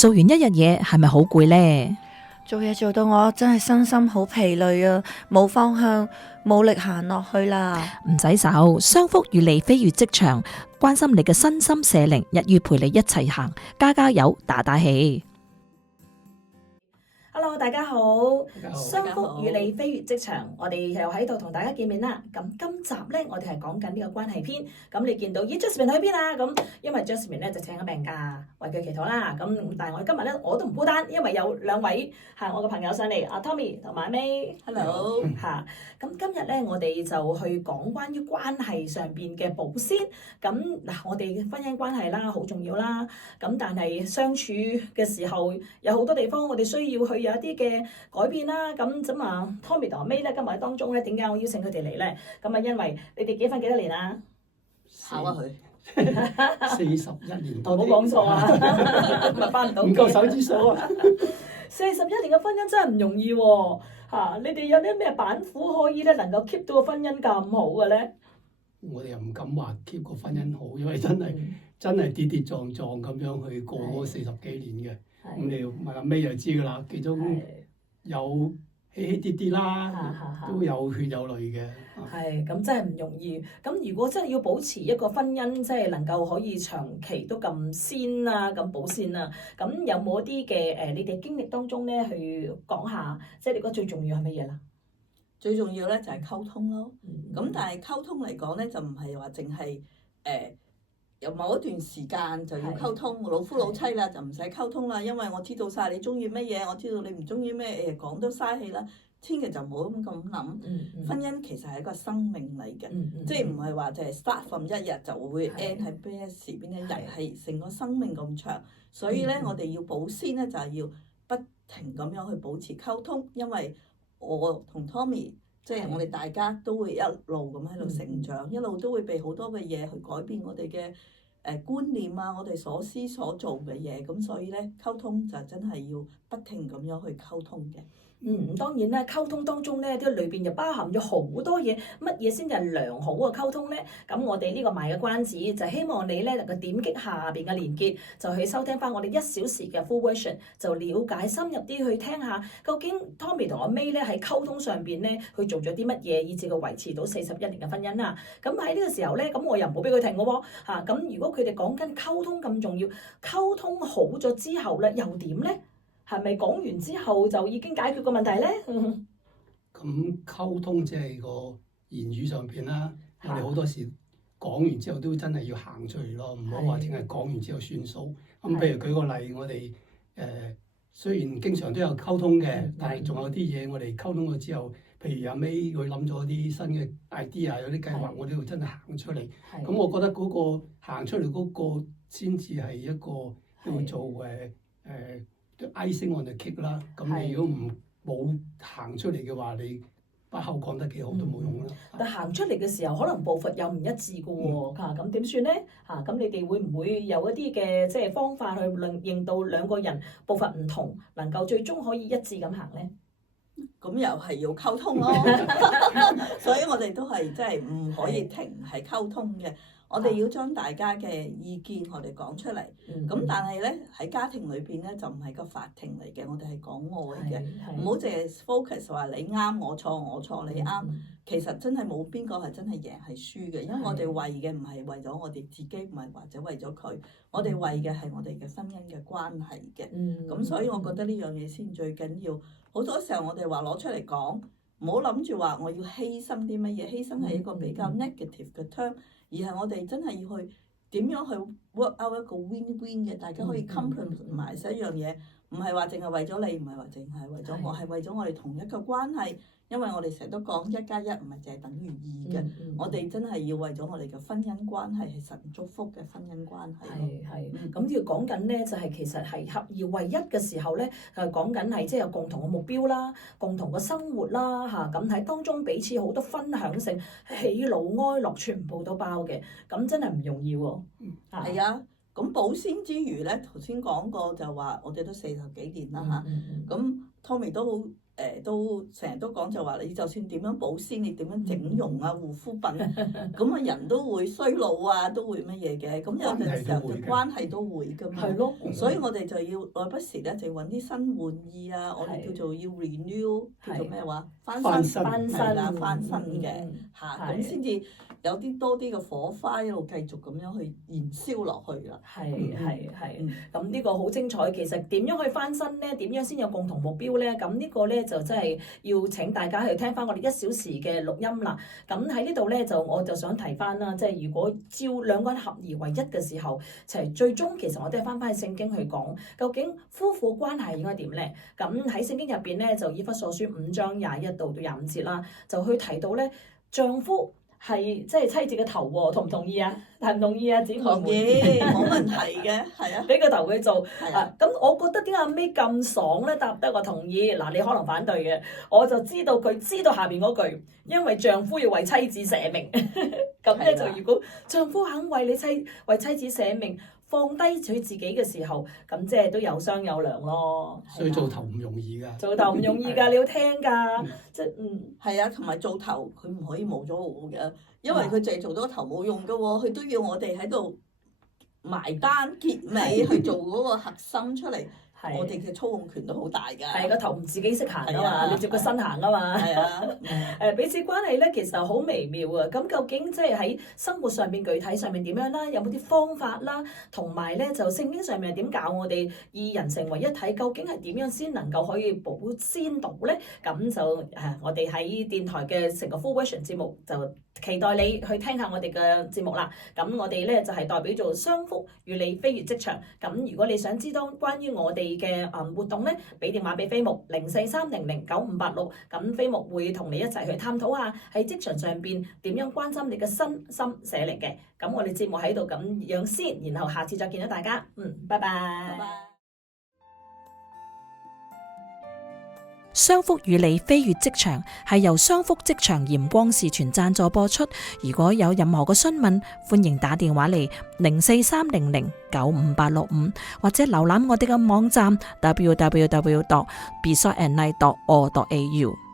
做完一日嘢係咪好攰呢？做嘢做到我真係身心好疲累啊，冇方向，冇力行落去啦。唔使愁，商福與你飛越職場，關心你嘅身心社靈，日月陪你一齊行，加油，打氣。Hello， 大家好，商福與你飛越職場，我哋又喺度同大家見面啦。咁今集呢，我哋係講緊呢個關係篇。咁你見到Jasmine 喺邊啊？咁因為 Jasmine 咧就請咗病假，為佢祈禱啦。咁但係我今日咧我都唔孤單，因為有兩位係我嘅朋友上嚟，阿 Tommy 同埋 May。Hello， 嚇。咁今日咧我哋就去講關於關係上邊嘅保鮮。咁嗱，我哋婚姻關係啦，好重要啦。咁但係相處嘅時候，有好多地方我哋需要去有一啲嘅改變啦。咁啊 Tommy 同 May 咧今日喺當中咧，點解我邀請佢哋嚟咧？咁啊，因為你哋結婚幾多年啊？考下佢41年多啲，唔好講錯啊！咪翻唔到，唔夠手指數啊！41年嘅婚姻真係唔容易喎，你哋有啲咩板斧可以咧能夠 keep 到個婚姻咁好嘅咧？我哋又唔敢話 keep 個婚姻好，因為真係跌跌撞撞咁樣去過嗰40幾年嘅。咁你問阿 May 就知㗎啦，其中有起起跌跌啦，都有血有淚嘅。係，咁真係唔容易。咁如果真係要保持一個婚姻，即係能夠可以長期都咁鮮啊，咁保鮮啊，咁有冇啲嘅你哋經歷當中咧去講下，即係你覺得最重要係乜嘢啦？最重要咧就係溝通咯。咁但係溝通嚟講咧，就唔係話淨係有某一段時間就要溝通，老夫老妻啦就唔使溝通啦，因為我知道晒你中意乜嘢，我知道你唔中意咩，講都嘥氣啦。千祈就唔好咁諗。婚姻其實係一個生命嚟嘅，即係唔係話就係 start from 一日就會 end 喺邊一時邊一日，係成個生命咁長。所以咧，我哋要保鮮咧，就係要不停咁樣去保持溝通，因為我同 Tommy 即係我哋大家都會一路咁喺度成長，一路都會被好多嘅嘢去改變我哋嘅觀念啊，我哋所思所做嘅嘢。咁所以咧，溝通就真係要不停咁樣去溝通嘅。當然咧，溝通當中咧，啲裏邊就包含咗好多嘢，乜嘢先至係良好嘅溝通咧？咁我哋呢個賣嘅關子就希望你咧能夠點擊下邊嘅連結，就去收聽翻我哋1小時嘅 full version，就了解深入啲去聽下，究竟 Tommy 同阿 May 咧喺溝通上邊咧，去做咗啲乜嘢，以至佢維持到41年嘅婚姻啦。咁喺呢個時候咧，咁我又唔好俾佢停嘅喎嚇。咁如果佢哋講緊溝通咁重要，溝通好咗之後咧，又點咧？係咪講完之後就已經解決個問題咧？咁溝通即係個言語上邊啦，我哋好多時講完之後都真係要行出嚟咯，唔好話淨係講完之後算數。咁譬如舉個例，我哋雖然經常都有溝通嘅，但係仲有啲嘢我哋溝通咗之後，譬如阿 May 佢諗咗啲新嘅 idea， 有啲計劃，我哋要真係行出嚟。咁我覺得嗰個行出嚟嗰個先至係一個叫做icing on the cake 啦。咁你如果冇行出嚟嘅話，你把口講得幾好都冇用啦。但行出嚟嘅時候，可能步伐又唔一致嘅喎，咁點算咧？咁你哋會唔會有一啲嘅即係方法去令到兩個人步伐唔同，能夠最終可以一致咁行咧？咁又係要溝通咯，所以我哋都係即係唔可以停係溝通嘅。我哋要將大家嘅意見我哋講出嚟，咁但係咧喺家庭裏邊咧就唔係個法庭嚟嘅，我哋係講愛嘅，唔好淨係 focus 話你啱我錯我錯你啱，其實真係冇邊個係真係贏係輸嘅，因為我哋為嘅唔係為咗我哋自己，唔係或者為咗佢，我哋為嘅係我哋嘅婚姻嘅關係嘅，咁所以我覺得呢樣嘢先最緊要。好多時候我哋話攞出嚟講，唔好諗住話我要犧牲啲乜嘢，犧牲係一個比較 negative 嘅 term。而係我哋真係要去點樣去 work out 一個 win-win 嘅，大家可以 compromise 一樣嘢，唔係話淨係為咗你，唔係話淨係為咗我，係為咗我哋同一個關係。因為我哋成日都講1+1唔係淨係等於2嘅，我哋真係要為咗我哋嘅婚姻關係係神祝福嘅婚姻關係。咁要講緊咧，就係其實係合而為一嘅時候咧，講緊係即係有共同嘅目標啦，共同嘅生活啦咁喺當中彼此好多分享性，喜怒哀樂全部都包嘅，咁真係唔容易喎。係啊，咁保鮮之餘咧，頭先講過就話我哋都40幾年啦咁 Tommy 都好都成日都講就話你就算點樣保鮮，你點樣整容啊、護膚品，咁啊人都會衰老啊，都會乜嘢嘅。咁有陣時候嘅關係都會㗎嘛。係咯，所以我哋就要耐不時咧，就揾啲新玩意啊，我哋叫做要 renew，叫做咩話？翻新係啦，翻新嘅嚇，咁先至有啲多啲嘅火花一路繼續咁樣去燃燒落去啦。係，咁呢個好精彩。其實點樣去翻新咧？點樣先有共同目標咧？咁呢個咧就真係要請大家去聽翻我哋1小時嘅錄音啦。咁喺呢度咧我就想提翻啦，即係如果照兩個人合而為一嘅時候，最終其實我都係翻去聖經去講，究竟夫婦關係應該點咧？咁喺聖經入邊咧就以弗所書5章21到25節啦，就去提到咧丈夫係即係妻子嘅頭喎，同唔同意啊？同唔同意啊？姊妹同意，冇問題嘅，係啊，俾個頭佢做。係啊，咁我覺得點解阿 May 咁爽咧？答得我同意。嗱，你可能反對嘅，我就知道佢知道下邊嗰句，因為丈夫要為妻子捨命。咁咧就如果丈夫肯為妻子捨命，放低佢自己嘅時候，咁即係都有商有量咯。所以做頭唔容易㗎。做頭唔容易㗎，你要聽㗎，即係係啊，同埋做頭佢唔可以冇咗我嘅，因為佢淨係做咗個頭冇用㗎喎，佢都要我哋喺度埋單結尾去做嗰個核心出嚟。我哋嘅操控權都好大㗎。係個頭唔自己識行啊嘛，你接個身行啊嘛。係啊，彼此關係咧其實好微妙啊。咁究竟即係喺生活上面、具體上面點樣啦？有冇啲方法啦？同埋咧就聖經上面係點教我哋二人成為一體？究竟係點樣先能夠可以保鮮到咧？咁就我哋喺電台嘅成個 full version 節目就期待你去聽下我哋嘅節目啦。咁我哋咧就係代表做商福與你飛越職場。咁如果你想知道關於我哋嘅活動咧，俾電話俾飛牧0430095586，咁飛牧會同你一齊去探討下喺職場上邊點樣關心你嘅身心社靈嘅。咁我哋節目喺度咁樣先，然後下次再見到大家。拜拜。商福與你飛越職場係由商福職場鹽光視傳贊助播出。如果有任何嘅詢問，歡迎打電話嚟0430095865，或者瀏覽我哋嘅網站 www.besoftandlight.org.au。